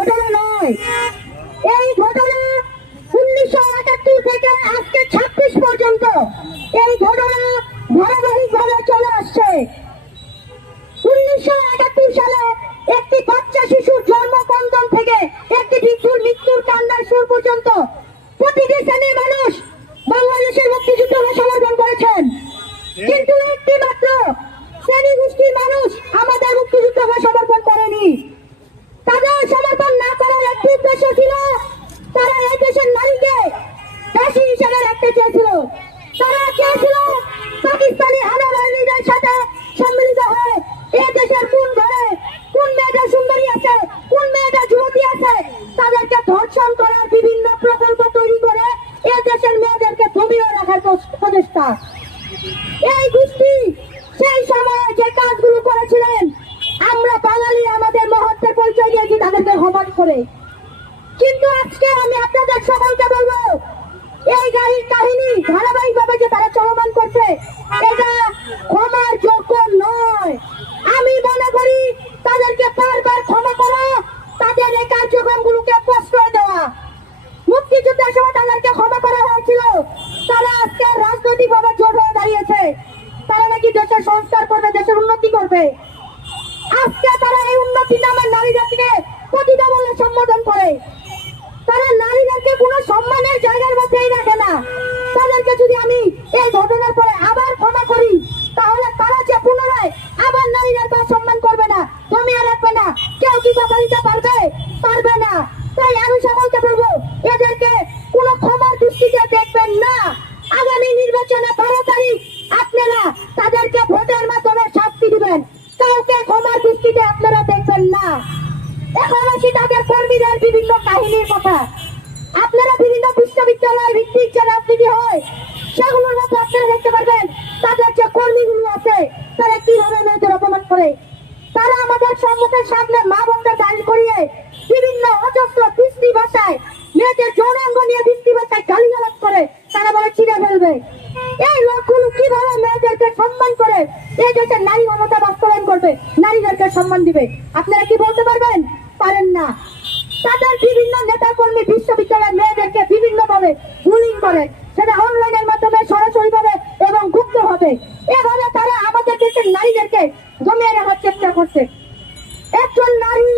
ঘটনা নয়। এই ঘটনা উনিশশো একাত্তর থেকে আজকে ছাব্বিশ পর্যন্ত এই ঘটনা ধারাবাহিক ভাবে চলে আসছে। উনিশশো একাত্তর সালে একটি বাচ্চা শিশুর জন্মকন্দন থেকে একটি শিশুর মৃত্যুর কান্নার সুর পর্যন্ত প্রতিটি শ্রেণির মানুষ বাংলাদেশের মুক্তিযুদ্ধকে সমর্পণ করেছেন। কিন্তু একটি মাত্র ধর্ষণ করার বিভিন্ন প্রকল্প তৈরি করে এ দেশের মেয়েদেরকে দমিয়ে রাখার প্রচ- প্রচেষ্টা। এই গোষ্ঠী সেই সময়ে যে কাজগুলো করেছিলেন, আমরা বাঙালি আমাদের মহত্বের পরিচয় দিয়েছি তাদেরকে হমান করে। কিন্তু আজকে আমি আপনাদের সকলকে বলব, এই গাড়ির কাহিনী ধারাবাহিকভাবে যে তারা চলমান করছে তারা আজকে রাজনৈতিক ভাবে জোট হয়ে দাঁড়িয়েছে। তারা নাকি দেশের সংস্কার করবে, দেশের উন্নতি করবে। আজকে তারা এই উন্নতি নামের জাতিকে পতিতা বলে সম্বোধন করে। তারা নারীদেরকে কোনো সম্মানের জায়গার মধ্যেই রাখে না। তাদেরকে যদি আমি এই ঘটনার পরে আবার ক্ষমা করি তাহলে তারা যে পুনরায় আবার নারীদের তার সম্মান করবে না জমিয়ে রাখবে না কেউ কি কথা দিতে পারবে পারবে না তাই আমি সকলকে বলব এদেরকে কোনো ক্ষমার দৃষ্টিতে দেখবেন না আগামী নির্বাচনে বারো তারিখ আপনারা তাদেরকে ভোটের মাধ্যমে শাস্তি দিবেন কাউকে ক্ষমার দৃষ্টিতে আপনারা দেখবেন না এখন আসি তাদের কর্মীদের বিভিন্ন কাহিনীর কথা। আপনারা বিভিন্ন বিশ্ববিদ্যালয় ভিত্তিক যে রাজনীতি হয়, সেগুলোর মধ্যে আপনারা দেখতে পারবেন, তাদের যে কর্মীগুলো আছে, তারা কীভাবে মেয়েদের অপমান করে। তারা আমাদের সম্মুখের সামনে মা বোনদের দাঁড় করিয়ে বিভিন্ন অজস্র বৃষ্টি ভাষায়, মেয়েদের যৌনাঙ্গ নিয়ে বৃষ্টি ভাষায় গালিগালাজ করে, তারা বলে ছিঁড়ে ফেলবে। এই লোকগুলো কীভাবে মেয়েদেরকে সম্মান করে? এই দেশের নারী মমতা বাস্তবায়ন করবে, নারীদেরকে সম্মান দিবে। পারেন না। তাদের বিভিন্ন নেতা কর্মী বিশ্ববিদ্যালয়ের মেয়েদেরকে বিভিন্ন ভাবে বুলিং করে। সেটা অনলাইনের মাধ্যমে সরাসরি ভাবে এবং গুপ্ত হবে। এভাবে তারা আমাদের দেশের নারীদেরকে জমিয়ে রাখার চেষ্টা করছে। একজন নারী